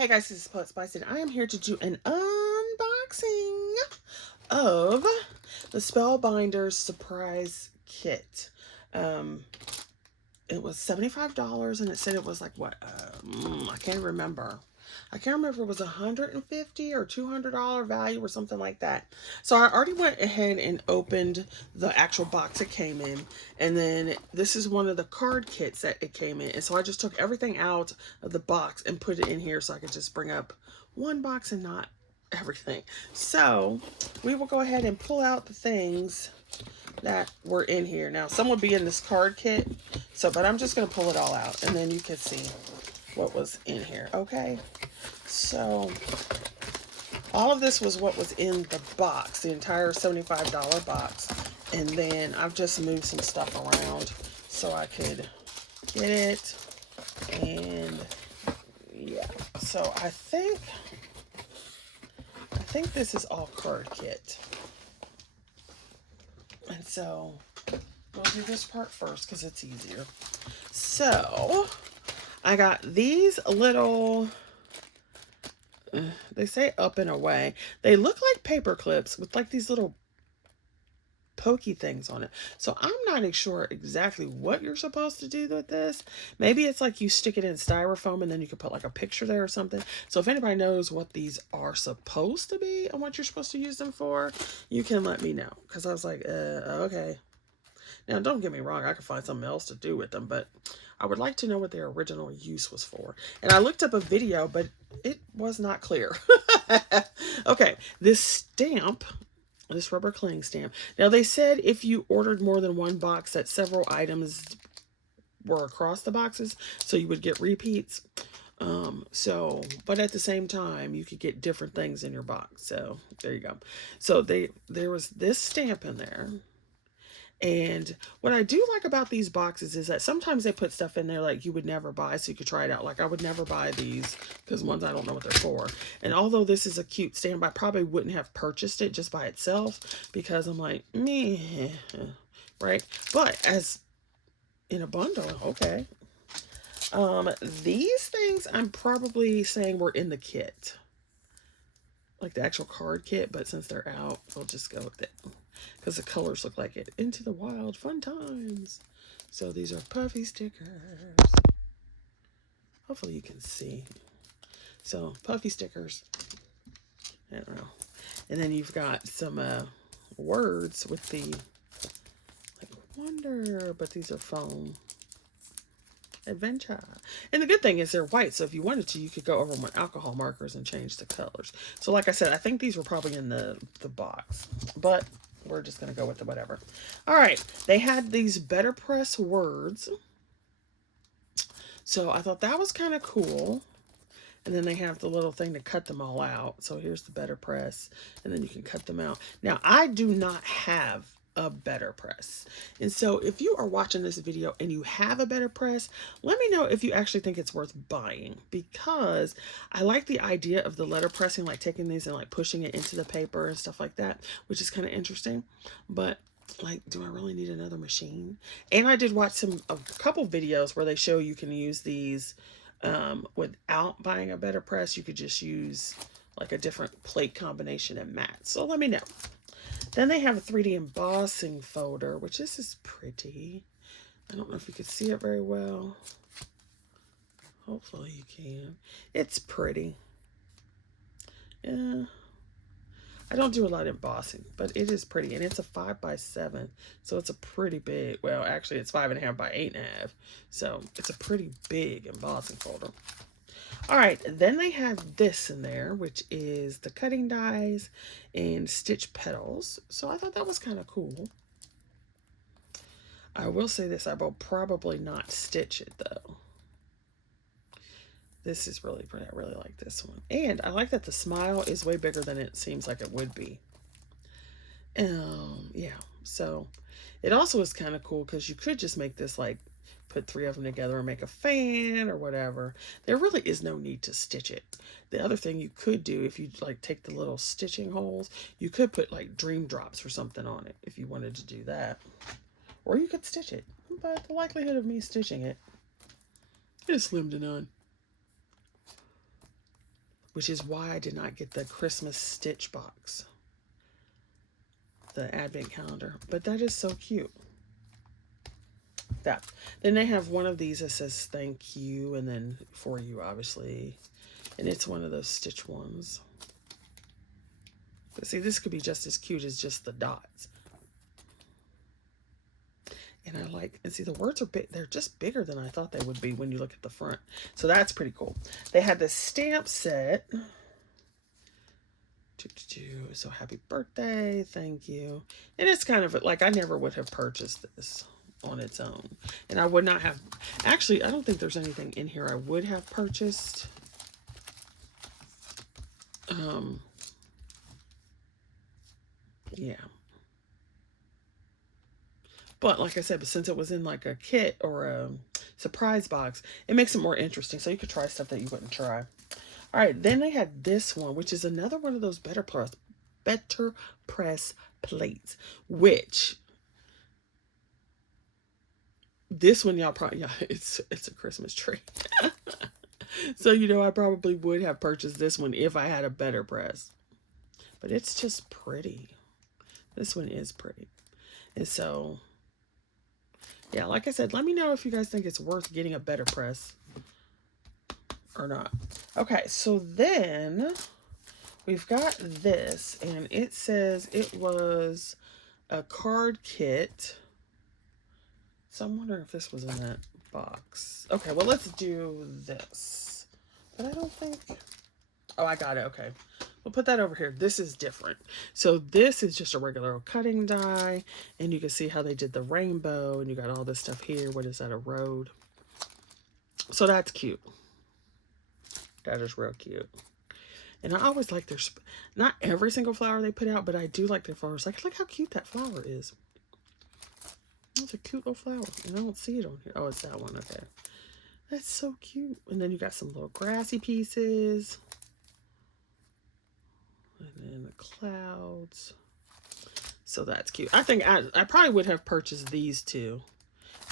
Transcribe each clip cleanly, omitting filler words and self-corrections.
Hey guys, this is Pot Spice, and I am here to do an unboxing of the Spellbinders Surprise Kit. It was $75, and it said it was like what? I can't remember. I can't remember if it was $150 or $200 value or something like that. So I already went ahead and opened the actual box it came in, and then this is one of the card kits that it came in. And so I just took everything out of the box and put it in here so I could just bring up one box and not everything. So we will go ahead and pull out the things that were in here. Now some would be in this card kit, but I'm just going to pull it all out and then you can see what was in here. Okay, so all of this was what was in the box, the entire $75 box, and then I've just moved some stuff around so I could get it. And yeah, so I think this is all card kit. And so we'll do this part first because it's easier. So I got these little, they say up and away. They look like paper clips with like these little pokey things on it. So I'm not sure exactly what you're supposed to do with this. Maybe it's like you stick it in styrofoam and then you can put like a picture there or something. So if anybody knows what these are supposed to be and what you're supposed to use them for, you can let me know. Because I was like, okay. Now, don't get me wrong, I could find something else to do with them, but I would like to know what their original use was for. And I looked up a video, but it was not clear. Okay, this stamp, this rubber cling stamp. Now, they said if you ordered more than one box that several items were across the boxes, so you would get repeats. But at the same time, you could get different things in your box. So, there you go. So, there was this stamp in there. And what I do like about these boxes is that sometimes they put stuff in there like you would never buy, so you could try it out. Like I would never buy these because ones I don't know what they're for. And although this is a cute stamp, I probably wouldn't have purchased it just by itself because I'm like, meh, right? But as in a bundle, okay. These things I'm probably saying were in the kit. Like the actual card kit, but since they're out, we'll just go with it. Because the colors look like it. Into the Wild, fun times. So these are puffy stickers. Hopefully you can see. So puffy stickers. I don't know. And then you've got some words with the like wonder, but these are foam. Adventure. And the good thing is they're white, so if you wanted to, you could go over them with alcohol markers and change the colors. So like I said, I think these were probably in the box, but we're just going to go with the whatever. All right, they had these better press words, so I thought that was kind of cool. And then they have the little thing to cut them all out. So here's the better press, and then you can cut them out. Now, I do not have a better press, and so if you are watching this video and you have a better press, let me know if you actually think it's worth buying, because I like the idea of the letter pressing, like taking these and like pushing it into the paper and stuff like that, which is kind of interesting. But like, do I really need another machine? And I did watch a couple videos where they show you can use these without buying a better press. You could just use like a different plate combination and mat. So let me know. Then they have a 3D embossing folder, which this is pretty. I don't know if you can see it very well. Hopefully you can. It's pretty. Yeah. I don't do a lot of embossing, but it is pretty. And it's a 5x7. So it's a pretty big, well, actually it's 5.5 by 8.5. So it's a pretty big embossing folder. All right, then they have this in there, which is the cutting dies and stitch petals. So I thought that was kind of cool. I will say this, I will probably not stitch it though. This is really pretty. I really like this one. And I like that the smile is way bigger than it seems like it would be. Yeah, so it also is kind of cool because you could just make this like put 3 of them together and make a fan or whatever. There really is no need to stitch it. The other thing you could do, if you like take the little stitching holes, you could put like dream drops or something on it if you wanted to do that. Or you could stitch it. But the likelihood of me stitching it is slim to none. which is why I did not get the Christmas stitch box, the advent calendar. But that is so cute. That. Then they have one of these that says thank you, and then for you, obviously. And it's one of those stitch ones. But see, this could be just as cute as just the dots. And I like, and see, the words are big. They're just bigger than I thought they would be when you look at the front. So that's pretty cool. They had this stamp set. So happy birthday, thank you. And it's kind of like, I never would have purchased this on its own. And I would not have, actually, I don't think there's anything in here I would have purchased. Yeah. But like I said, but since it was in like a kit or a surprise box, it makes it more interesting. So you could try stuff that you wouldn't try. All right, then they had this one, which is another one of those better press plates, which this one, y'all probably, yeah, it's a Christmas tree. So, you know, I probably would have purchased this one if I had a better press. But it's just pretty. This one is pretty. And so, yeah, like I said, let me know if you guys think it's worth getting a better press or not. Okay, so then we've got this, and it says it was a card kit. So I'm wondering if this was in that box. Okay, well, let's do this. But I don't think... Oh, I got it. Okay. We'll put that over here. This is different. So this is just a regular cutting die, and you can see how they did the rainbow, and you got all this stuff here. What is that, a road? So that's cute. That is real cute. And I always like their, not every single flower they put out, but I do like their flowers. Like, look how cute that flower is. It's a cute little flower, and I don't see it on here. Oh, it's that one. Okay. That's so cute. And then you got some little grassy pieces. And then the clouds. So that's cute. I think I probably would have purchased these two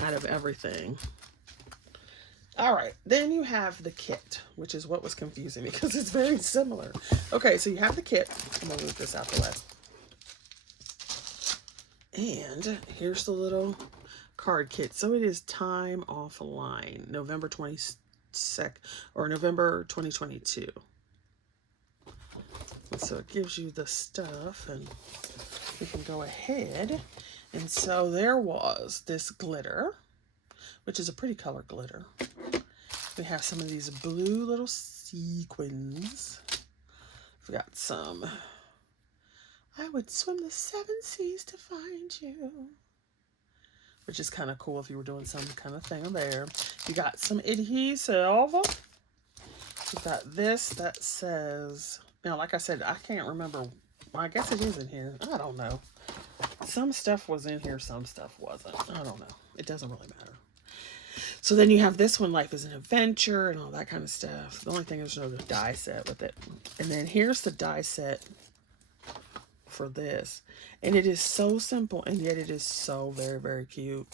out of everything. All right, then you have the kit, which is what was confusing me because it's very similar. Okay, so you have the kit. I'm gonna move this out the way. And here's the little card kit. So it is time offline, November 22nd or November 2022. And so it gives you the stuff, and we can go ahead. And so there was this glitter, which is a pretty color glitter. We have some of these blue little sequins. We've got some, I would swim the 7 seas to find you, which is kind of cool if you were doing some kind of thing there. You got some adhesive. We've got this that says, now like I said, I can't remember. Well, I guess it is in here. I don't know. Some stuff was in here, some stuff wasn't. I don't know. It doesn't really matter. So then you have this one, Life is an Adventure, and all that kind of stuff. The only thing is there's no die set with it. And then here's the die set for this. And it is so simple, and yet it is so very, very cute.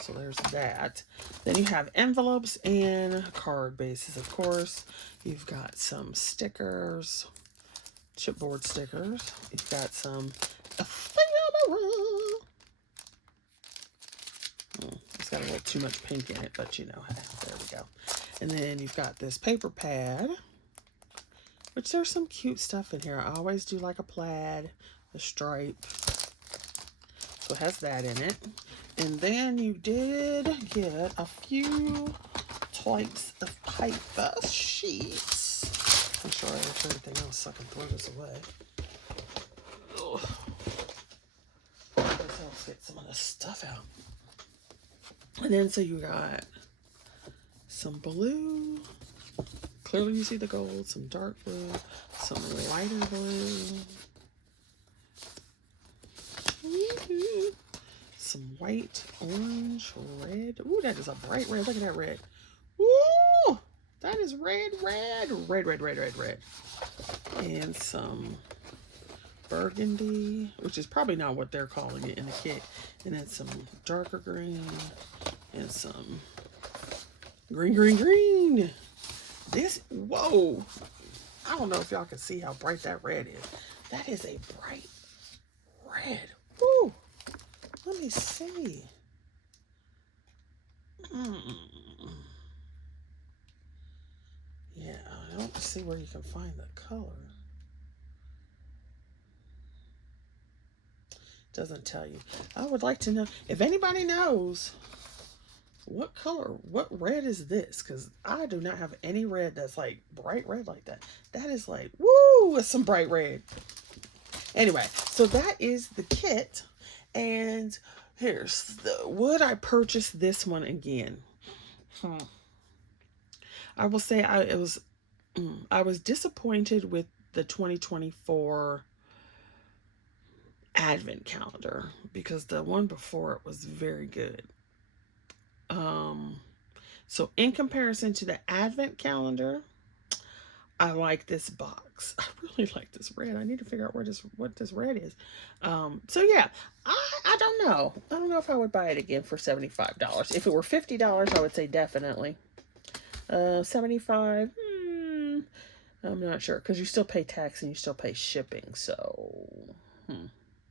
So there's that. Then you have envelopes and card bases, of course. You've got some stickers, chipboard stickers. You've got some ephemera. It's got a little too much pink in it, but you know, there we go. And then you've got this paper pad, which there's some cute stuff in here. I always do like a plaid, a stripe. So it has that in it. And then you did get a few types of paper sheets. I'm sure I have everything else so I can throw this away. Ugh. Let's get some of this stuff out. And then so you got some blue. Clearly you see the gold, some dark blue, some lighter blue. Some white, orange, red. Ooh, that is a bright red. Look at that red. Ooh, that is red, red, red, red, red, red, red. And some burgundy, which is probably not what they're calling it in the kit. And then some darker green and some green, green, green. This, whoa. I don't know if y'all can see how bright that red is. That is a bright red. Woo. Let me see. Yeah, I don't see where you can find the color. Doesn't tell you. I would like to know if anybody knows what color, what red is this? Because I do not have any red that's like bright red like that. That is like, woo, it's some bright red. Anyway, so that is the kit. And here's the, would I purchase this one again? I will say I was disappointed with the 2024 advent calendar because the one before it was very good. So in comparison to the advent calendar, I like this box. I really like this red. I need to figure out what this red is. So yeah, I don't know. I don't know if I would buy it again for $75. If it were $50, I would say definitely. 75. I'm not sure because you still pay tax and you still pay shipping. So,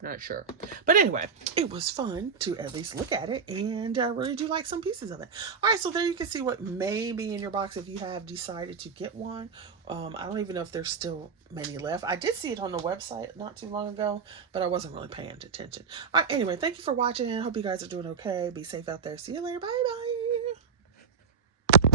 not sure. But anyway, it was fun to at least look at it, and I really do like some pieces of it. All right, so there you can see what may be in your box if you have decided to get one. I don't even know if there's still many left. I did see it on the website not too long ago, but I wasn't really paying attention. All right, anyway, thank you for watching, and I hope you guys are doing okay. Be safe out there. See you later. Bye-bye.